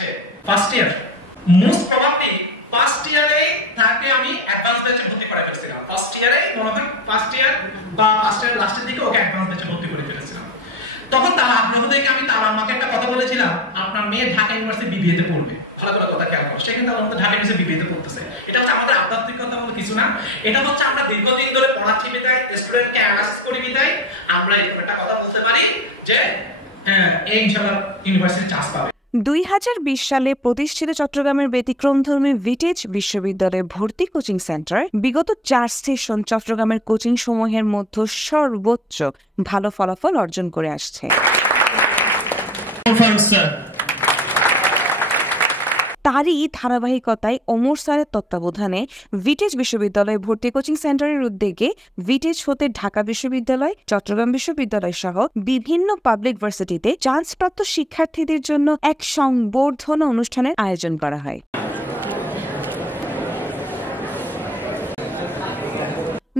আসছে first year, most probably first ইয়ারে তাকে আমি অ্যাডভান্স ব্যাচে ভর্তি করে ফেলছিলাম। ফার্স্ট ইয়ারে মনে হয় ফার্স্ট ইয়ার বা ফার্স্ট ইয়ার লাস্টের দিকে ওকে অ্যাডভান্স ব্যাচে ভর্তি করে ফেলেছিলাম। তখন তার আগ্রহ দেখে আমি তার আমাকে একটা কথা বলেছিলাম, আপনার মেয়ে ঢাকা ইউনিভার্সিটি বিবিএ তে পড়বে, ভালো করে কথা খেয়াল করো। সেখানে তার মধ্যে ঢাকা ইউনিভার্সিটি বিবিএ তে পড়তেছে। এটা হচ্ছে আমাদের আধ্যাত্মিকতা মতো কিছু না, এটা হচ্ছে আমরা দীর্ঘদিন ধরে পড়াচ্ছি বিদায়, স্টুডেন্টকে অ্যানালাইসিস করি বিদায় আমরা এরকম একটা কথা বলতে পারি যে হ্যাঁ এই ইনশাআল্লাহ ইউনিভার্সিটি চান্স পাবে। 2020 সালে প্রতিষ্ঠিত চট্টগ্রামের ব্যতিক্রমধর্মী ভিটেজ বিশ্ববিদ্যালয়ে ভর্তি কোচিং সেন্টার বিগত 4 সেশন চট্টগ্রামের কোচিং সমূহের মধ্যে সর্বোচ্চ ভালো ফলাফল অর্জন করে আসছে। তারই ধারাবাহিকতায় ওমর স্যারের তত্ত্বাবধানে ভিটেজ বিশ্ববিদ্যালয়ে ভর্তি কোচিং সেন্টারের উদ্যোগে ভিটেজ হতে ঢাকা বিশ্ববিদ্যালয়, চট্টগ্রাম বিশ্ববিদ্যালয় সহ বিভিন্ন পাবলিক ভার্সিটিতে চান্সপ্রাপ্ত শিক্ষার্থীদের জন্য এক সংবর্ধনা অনুষ্ঠানের আয়োজন করা হয়।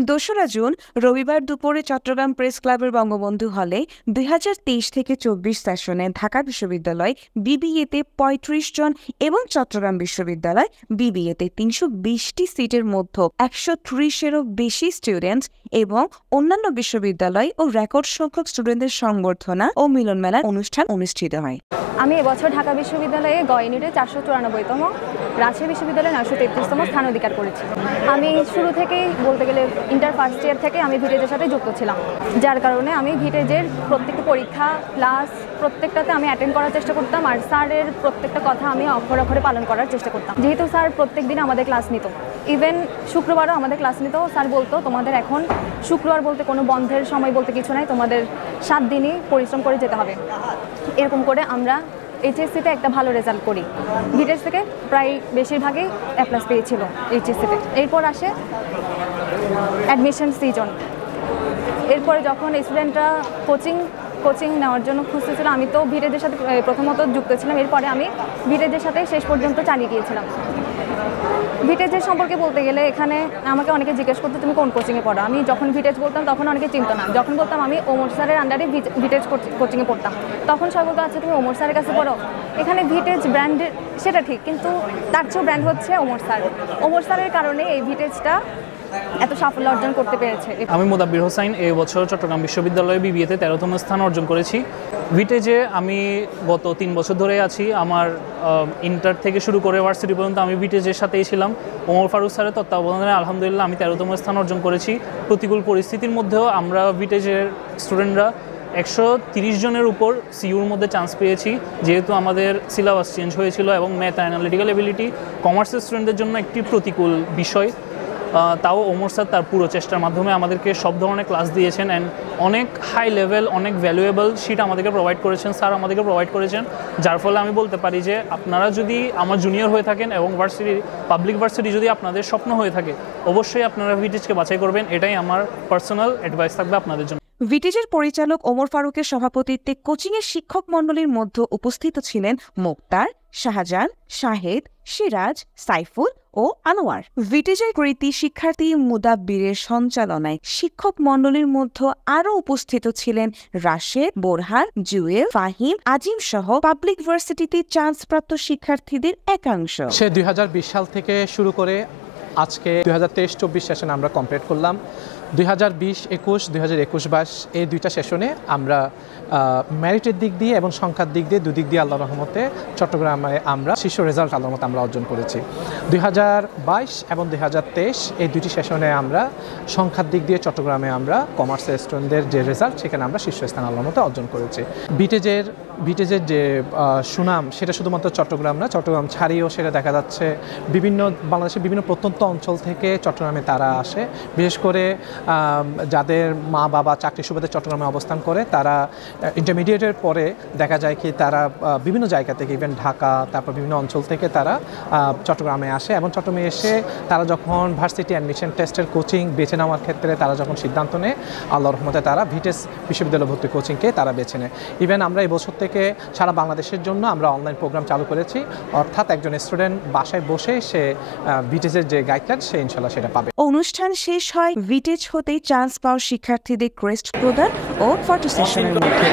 2রা জুন রবিবার দুপুরে চট্টগ্রাম প্রেস ক্লাবের বঙ্গবন্ধু হলে 2023-24 সেশনে ঢাকা বিশ্ববিদ্যালয় বিবিএতে 35 জন এবং চট্টগ্রাম বিশ্ববিদ্যালয় বিবিএতে 320টি সিটের মধ্যে 130-এরও বেশি স্টুডেন্ট এবং অন্যান্য বিশ্ববিদ্যালয় ও রেকর্ড সংখ্যক স্টুডেন্টদের সংবর্ধনা ও মিলন মেলার অনুষ্ঠান অনুষ্ঠিত হয়। আমি এবছর ঢাকা বিশ্ববিদ্যালয়ে গ ইউনিটে 494তম, রাজশাহী বিশ্ববিদ্যালয়ে 933তম স্থান অধিকার করেছি। আমি শুরু থেকেই বলতে গেলে ইন্টার ফার্স্ট ইয়ার থেকে আমি ভিটেজের সাথে যুক্ত ছিলাম, যার কারণে আমি ভিটেজের প্রত্যেকটা পরীক্ষা ক্লাস প্রত্যেকটাতে আমি অ্যাটেন্ড করার চেষ্টা করতাম আর স্যারের প্রত্যেকটা কথা আমি অক্ষরে অক্ষরে পালন করার চেষ্টা করতাম। যেহেতু স্যার প্রত্যেক দিন আমাদের ক্লাস নিত, ইভেন শুক্রবারও আমাদের ক্লাস নিত। স্যার বলতো তোমাদের এখন শুক্রবার বলতে কোনো বন্ধের সময় বলতে কিছু নাই, তোমাদের 7 দিনই পরিশ্রম করে যেতে হবে। এরকম করে আমরা এইচএসসিতে একটা ভালো রেজাল্ট করি। ভিটেজ থেকে প্রায় বেশিরভাগই এ+ পেয়েছিল এইচএসসিতে। এরপর আসে অ্যাডমিশন সিজন। এরপরে যখন স্টুডেন্টরা কোচিং নেওয়ার জন্য খুঁজতেছিল, আমি তো ভিটেজের সাথে প্রথমত যুক্ত ছিলাম, এরপরে আমি ভিটেজের সাথে শেষ পর্যন্ত চালিয়ে গিয়েছিলাম। ভিটেজের সম্পর্কে বলতে গেলে এখানে আমাকে অনেকে জিজ্ঞেস করতো তুমি কোন কোচিংয়ে পড়ো। আমি যখন ভিটেজ বলতাম তখন অনেকে চিনতো না। যখন বলতাম আমি ওমর স্যারের আন্ডারে ভিটেজ কোচিংয়ে পড়তাম, তখন সবাই বলতো আচ্ছা তুমি ওমর স্যারের কাছে পড়ো। এখানে ভিটেজ ব্র্যান্ডের সেটা ঠিক, কিন্তু তার চেয়েও ব্র্যান্ড হচ্ছে ওমর স্যার। ওমর স্যারের কারণে এই ভিটেজটা এত সাফল্য অর্জন করতে পেরেছে। আমি মোদাব্বির হোসাইন, এই বছর চট্টগ্রাম বিশ্ববিদ্যালয়ে বিবিএতে 13তম স্থান অর্জন করেছি। ভিটেজে আমি গত 3 বছর ধরে আছি। আমার ইন্টার থেকে শুরু করে ভার্সিটি পর্যন্ত আমি ভিটেজের সাথেই ছিলাম। ওমর ফারুক স্যারের তত্ত্বাবধানে আলহামদুলিল্লাহ আমি 13তম স্থান অর্জন করেছি। প্রতিকূল পরিস্থিতির মধ্যেও আমরা ভিটেজের স্টুডেন্টরা 130 জনের উপর সিইউর মধ্যে চান্স পেয়েছি, যেহেতু আমাদের সিলেবাস চেঞ্জ হয়েছিল এবং ম্যাথ অ্যানালিটিক্যাল এবিলিটি কমার্সের স্টুডেন্টদের জন্য একটি প্রতিকূল বিষয়। তাও ওমর স্যার তার পুরো চেষ্টার মাধ্যমে আমাদেরকে সব ধরনের ক্লাস দিয়েছেন অ্যান্ড অনেক হাই লেভেল অনেক ভ্যালুয়েবল শিট আমাদেরকে প্রোভাইড করেছেন, স্যার আমাদেরকে প্রোভাইড করেছেন, যার ফলে আমি বলতে পারি যে আপনারা যদি আমার জুনিয়র হয়ে থাকেন এবং পাবলিক ভার্সিটি যদি আপনাদের স্বপ্ন হয়ে থাকে অবশ্যই আপনারা ভিটেজকে বাছাই করবেন। এটাই আমার পার্সোনাল অ্যাডভাইস থাকবে আপনাদের জন্য। ভিটেজের পরিচালক ওমর ফারুকের সভাপতিত্বে কোচিংয়ের শিক্ষক মণ্ডলীর মধ্যে উপস্থিত ছিলেন মোক্তার, শাহজাহান, শাহেদ, সিরাজ, সাইফুল ও আনোয়ার। ভিটেজের কৃতি শিক্ষার্থী মুদাব্বিরের সঞ্চালনায় শিক্ষক মণ্ডলীর মধ্যে আরও উপস্থিত ছিলেন রাশেদ, বোরহান, জুয়েল, ফাহিম, আজিম সহ পাবলিক ভার্সিটিতে চান্সপ্রাপ্ত শিক্ষার্থীদের একাংশ। সে 2020 সাল থেকে শুরু করে আজকে 2023-24 সেশন আমরা কমপ্লিট করলাম। 2020-21, 2021-22 এই 2টা সেশনে আমরা মেরিটের দিক দিয়ে এবং সংখ্যার দিক দিয়ে দুদিক দিয়ে আল্লাহর রহমতে চট্টগ্রামে আমরা শীর্ষ রেজাল্ট আল্লাহর রহমতে আমরা অর্জন করেছি। 2022 এবং 2023 এই 2টি সেশনে আমরা সংখ্যার দিক দিয়ে চট্টগ্রামে আমরা কমার্সের স্টুডেন্টদের যে রেজাল্ট সেখানে আমরা শীর্ষস্থান আল্লাহর রহমতে অর্জন করেছি। ভিটেজের যে সুনাম সেটা শুধুমাত্র চট্টগ্রাম না, চট্টগ্রাম ছাড়িয়েও সেটা দেখা যাচ্ছে বাংলাদেশের বিভিন্ন প্রত্যন্ত অঞ্চল থেকে চট্টগ্রামে তারা আসে। বিশেষ করে যাদের মা বাবা চাকরি সুবাদে চট্টগ্রামে অবস্থান করে তারা ইন্টারমিডিয়েটের পরে দেখা যায় কি তারা বিভিন্ন জায়গা থেকে ইভেন ঢাকা তারপর বিভিন্ন অঞ্চল থেকে তারা চট্টগ্রামে আসে এবং চট্টগ্রামে এসে তারা যখন ভার্সিটি অ্যাডমিশন টেস্টের কোচিং বেছে নেওয়ার ক্ষেত্রে তারা যখন সিদ্ধান্ত নেয় আল্লাহর রহমতে তারা ভিটেজ বিশ্ববিদ্যালয় ভর্তি কোচিংকে তারা বেছে নেয়। ইভেন আমরা এই বছর থেকে সারা বাংলাদেশের জন্য আমরা অনলাইন প্রোগ্রাম চালু করেছি, অর্থাৎ একজন স্টুডেন্ট বাসায় বসে সে ভিটেজের যে গাইডলাইন সে ইনশাল্লাহ সেটা পাবে। অনুষ্ঠান শেষ হয় ভিটেজ হতেই চান্স পাওয়া শিক্ষার্থীদের ক্রেস্ট প্রদান ও ফটো সেশনের মধ্যে।